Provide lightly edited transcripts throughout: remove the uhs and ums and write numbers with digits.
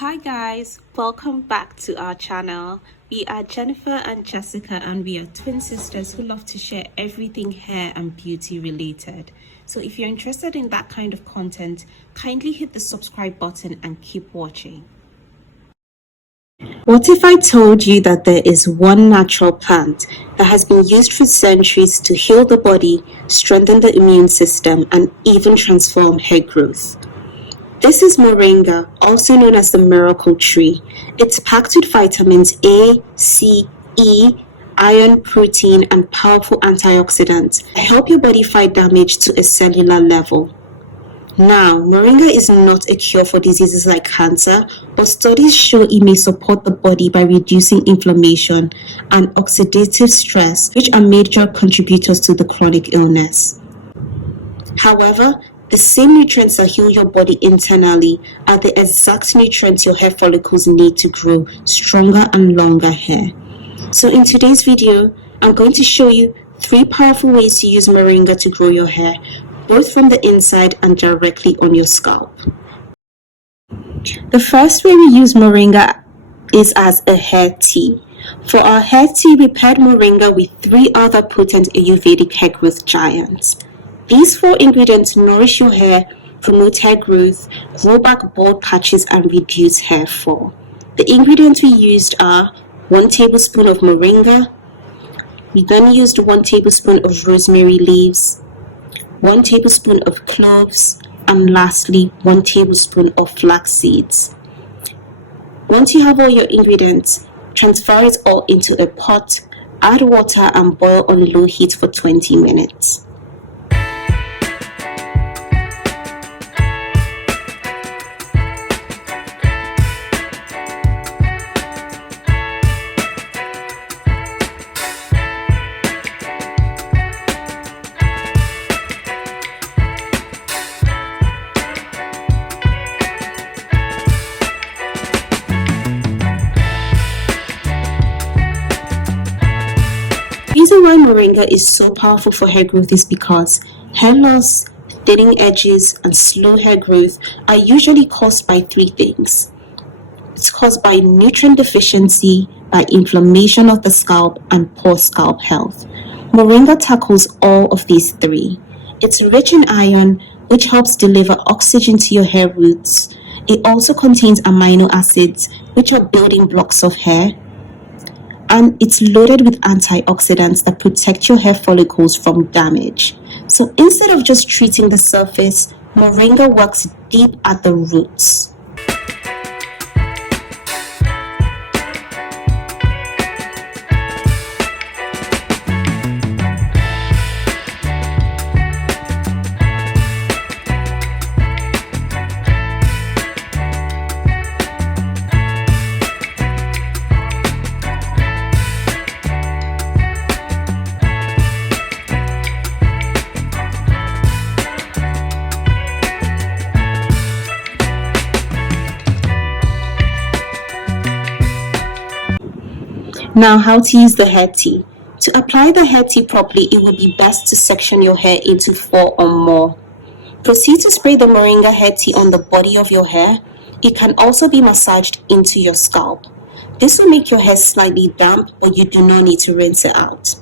Hi guys, welcome back to our channel. We are Jennifer and Jessica and we are twin sisters who love to share everything hair and beauty related. So if you're interested in that kind of content, kindly hit the subscribe button and keep watching. What if I told you that there is one natural plant that has been used for centuries to heal the body, strengthen the immune system, and even transform hair growth? This is moringa, also known as the miracle tree. It's packed with vitamins A, C, E, iron, protein, and powerful antioxidants that help your body fight damage to a cellular level. Now, moringa is not a cure for diseases like cancer, but studies show it may support the body by reducing inflammation and oxidative stress, which are major contributors to the chronic illness. However, the same nutrients that heal your body internally are the exact nutrients your hair follicles need to grow stronger and longer hair. So in today's video, I'm going to show you 3 powerful ways to use moringa to grow your hair, both from the inside and directly on your scalp. The first way we use moringa is as a hair tea. For our hair tea, we paired moringa with 3 other potent Ayurvedic hair growth giants. These 4 ingredients nourish your hair, promote hair growth, grow back bald patches, and reduce hair fall. The ingredients we used are 1 tablespoon of moringa. We then used 1 tablespoon of rosemary leaves, 1 tablespoon of cloves, and lastly 1 tablespoon of flax seeds. Once you have all your ingredients, transfer it all into a pot, add water, and boil on low heat for 20 minutes. The reason why moringa is so powerful for hair growth is because hair loss, thinning edges, and slow hair growth are usually caused by 3 things. It's caused by nutrient deficiency, by inflammation of the scalp, and poor scalp health. Moringa tackles all of these 3. It's rich in iron, which helps deliver oxygen to your hair roots. It also contains amino acids, which are building blocks of hair. And it's loaded with antioxidants that protect your hair follicles from damage. So instead of just treating the surface, moringa works deep at the roots. Now, how to use the hair tea. To apply the hair tea properly, it would be best to section your hair into 4 or more. Proceed to spray the moringa hair tea on the body of your hair. It can also be massaged into your scalp. This will make your hair slightly damp, but you do not need to rinse it out.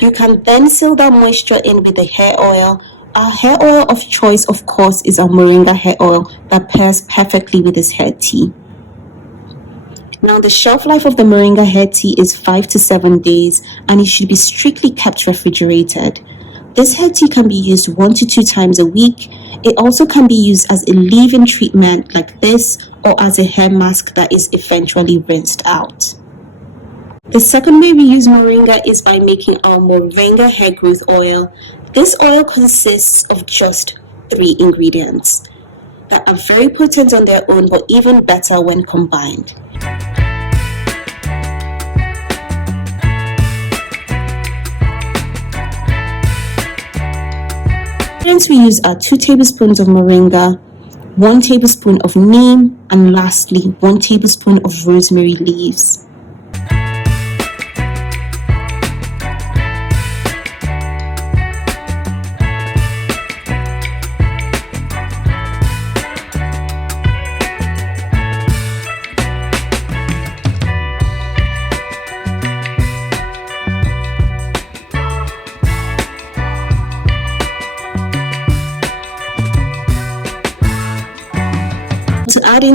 You can then seal that moisture in with the hair oil. Our hair oil of choice, of course, is our moringa hair oil that pairs perfectly with this hair tea. Now, the shelf life of the moringa hair tea is 5 to 7 days, and it should be strictly kept refrigerated. This hair tea can be used 1 to 2 times a week. It also can be used as a leave-in treatment like this, or as a hair mask that is eventually rinsed out. The second way we use moringa is by making our moringa hair growth oil. This oil consists of just 3 ingredients that are very potent on their own, but even better when combined. We use are 2 tablespoons of moringa, 1 tablespoon of neem, and lastly 1 tablespoon of rosemary leaves.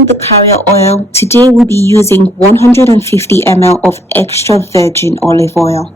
using the carrier oil, today we'll be using 150 ml of extra virgin olive oil.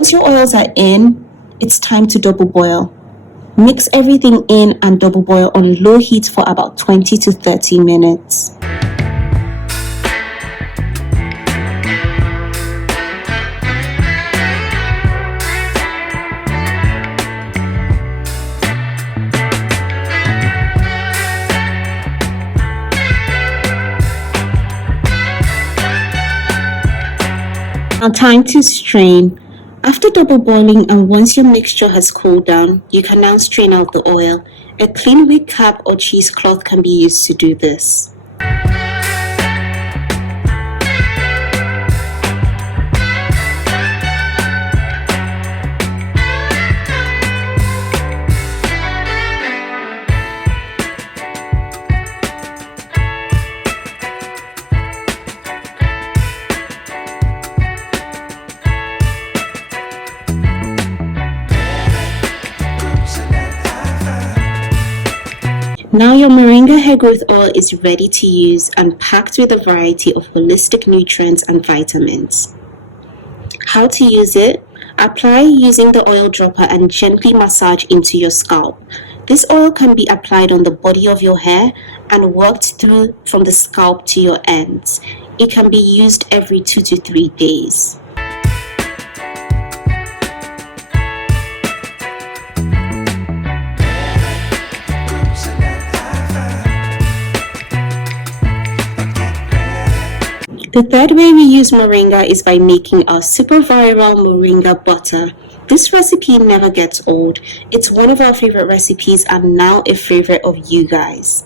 Once your oils are in, it's time to double boil. Mix everything in and double boil on low heat for about 20 to 30 minutes. Now time to strain. After double boiling and once your mixture has cooled down, you can now strain out the oil. A clean wig cap or cheesecloth can be used to do this. Now your Moringa hair growth oil is ready to use and packed with a variety of holistic nutrients and vitamins. How to use it? Apply using the oil dropper and gently massage into your scalp. This oil can be applied on the body of your hair and worked through from the scalp to your ends. It can be used every 2 to 3 days. The third way we use moringa is by making our super viral moringa butter. This recipe never gets old. It's one of our favorite recipes and now a favorite of you guys.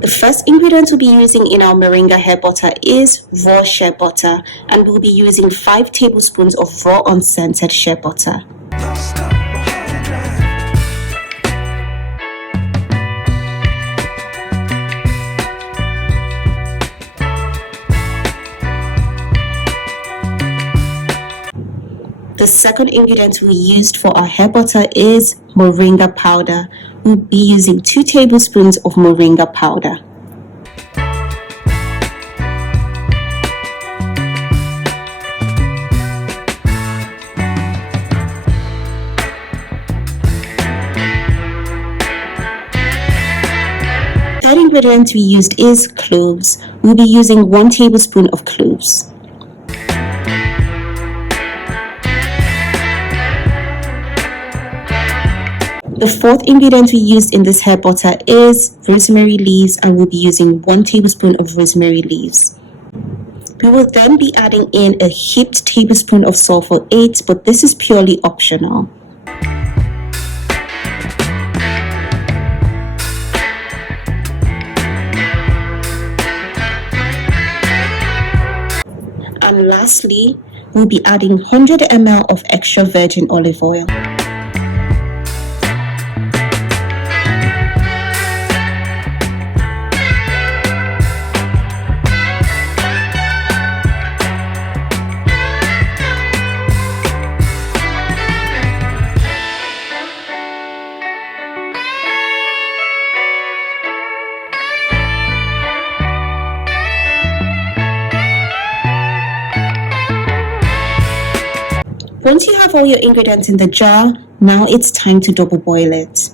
The first ingredient we'll be using in our moringa hair butter is raw shea butter, and we'll be using 5 tablespoons of raw unscented shea butter. The second ingredient we used for our hair butter is moringa powder. We'll be using 2 tablespoons of moringa powder. Third ingredient we used is cloves. We'll be using 1 tablespoon of cloves. The fourth ingredient we used in this hair butter is rosemary leaves, and we'll be using 1 tablespoon of rosemary leaves. We will then be adding in a heaped tablespoon of sulfate, but this is purely optional. And lastly, we'll be adding 100 ml of extra virgin olive oil. Once you have all your ingredients in the jar, now it's time to double boil it.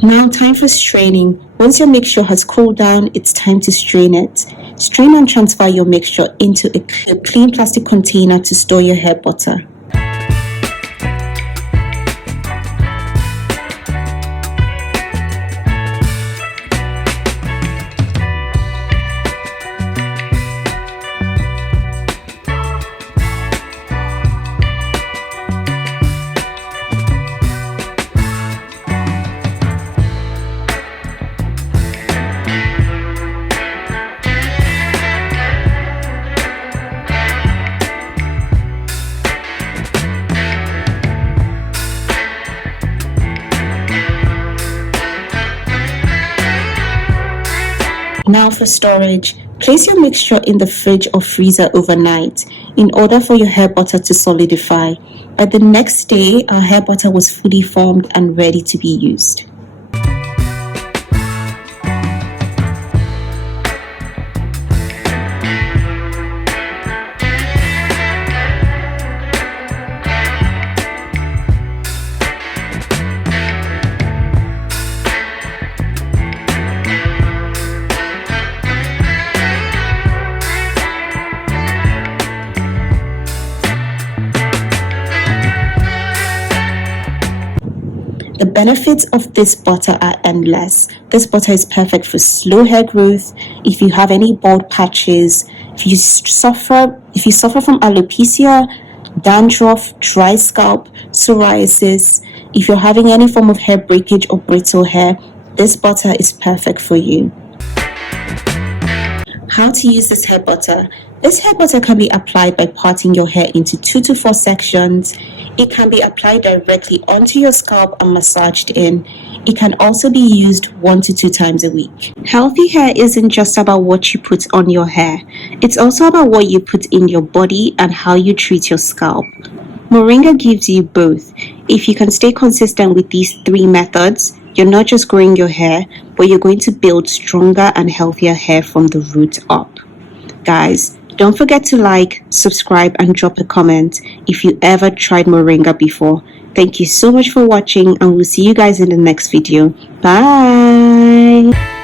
Now time for straining. Once your mixture has cooled down, it's time to strain it. Strain and transfer your mixture into a clean plastic container to store your hair butter. Now for storage. Place your mixture in the fridge or freezer overnight in order for your hair butter to solidify. By the next day, our hair butter was fully formed and ready to be used. The benefits of this butter are endless. This butter is perfect for slow hair growth. If you have any bald patches, if you suffer from alopecia, dandruff, dry scalp, psoriasis, if you're having any form of hair breakage or brittle hair, this butter is perfect for you. How to use this hair butter. This hair butter can be applied by parting your hair into 2 to 4 sections. It can be applied directly onto your scalp and massaged in. It can also be used 1 to 2 times a week. Healthy hair isn't just about what you put on your hair. It's also about what you put in your body and how you treat your scalp. Moringa gives you both. If you can stay consistent with these 3 methods, you're not just growing your hair, but you're going to build stronger and healthier hair from the root up. Guys, don't forget to like, subscribe, and drop a comment if you ever tried Moringa before. Thank you so much for watching, and we'll see you guys in the next video. Bye!